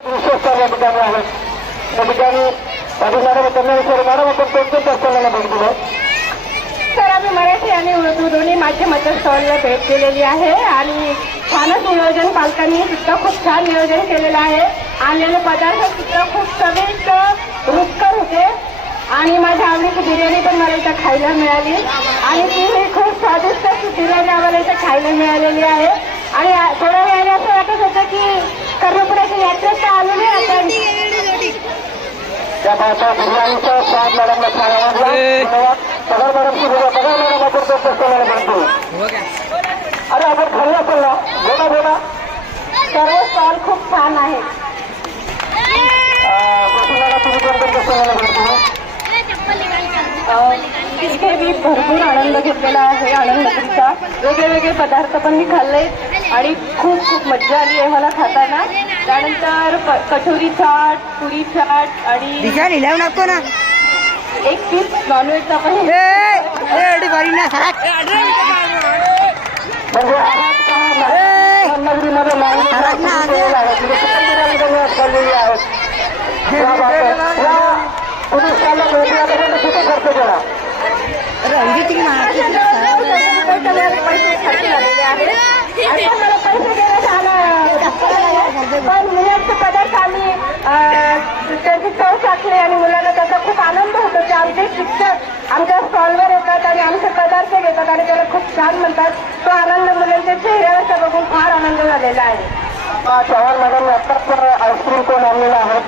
विशेषतः या ठिकाणी आहेत ठिकाणी मॅडम आपण कोणत्या भेट दिलं सर आम्ही मराठी आणि उर्दू दोन्ही माध्यमाच्या स्टॉलला भेट दिलेली आहे आणि छानच नियोजन पालकांनी सुद्धा खूप छान नियोजन केलेलं आहे. आणलेले पदार्थ सुद्धा खूप चविष्ट रुचकर होते. आणि माझ्या आवडीची बिर्याणी पण मला इथं खायला मिळाली. आणि ती खूप स्वादिष्ट बिर्याणी आम्हाला इथं खायला मिळालेली आहे. आणि थोड्या वेळाने असं वाटत होतं की कर्णपुराच्या यात्रा तर आलो नाही आपण त्या भाषा बिर्याणीचा स्वाद मॅडमला छान आवडला पगार मॅडमची बोला पगार मॅडम आपण तो प्रश्नाला भेटतो अरे आपण खाल्लं असेल ना? बोला बोला. सर्व स्टॉल खूप छान आहेत प्रश्नाला तुम्ही कोणत्या भेटतो तिथे मी भरपूर आनंद घेतलेला आहे आनंदचा वेगळे वेगळे पदार्थ पण मी खाल्ले आणि खूप खूप मज्जा आली आहे मला खाताना त्यानंतर क- कचोरी चाट पुरी चाट आणि नको ना एक पीस नॉनव्हेजचा पण म्हणजे रत्नागिरीमध्ये मागणी खरंच ना, अरे. केलेलं आहे. म्हणजे चिकन बिर्याणी त्यांनी आज खाल्लेली आहे क्या बात आहे. या तुम्ही स्टॉलला भेट दिल्याबद्दल किती खर्च केला रंगीत पैसे खर्च झालेले आहेत आणि पण पैसे देण्यात आलं मुलांचे पदार्थ आम्ही त्यांची चव टाकली आणि मुलांना त्याचा खूप आनंद होतो की आमचे शिक्षक आमच्या स्टॉलवर येतात आणि आमचे पदार्थ घेतात आणि त्याला खूप छान म्हणतात तो आनंद मुलांच्या चेहऱ्यावरचा बघून फार आनंद झालेला आहे चव्हाण मॅडम आत्ताच आईस्क्रीम कोण आणलेला आहे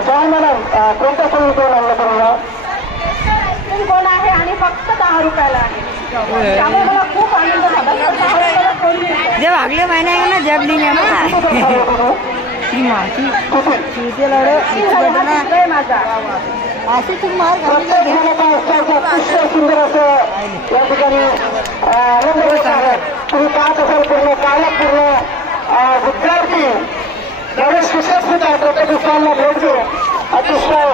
चव्हाण मॅडम कोणत्या सोयी कोण आणलं तुम्हाला आईस्क्रीम कोण आहे? आणि फक्त दहा रुपयाला आहे. त्यामुळे मला खूप महीने आएगा ना जब लेंगे ना ती माती तिथे लढ हा विषय माझा असे तू मार प्रत्येक जणाचा उत्साहाचं अतिशय सुंदर असं या ठिकाणी अ, आनंद घेत आहे तुम्ही पाहत असाल पूर्ण काळात पूर्ण अ, विद्यार्थी नवीन शिक्षक सुद्धा प्रत्येक उत्सवाला भेट देऊन अतिशय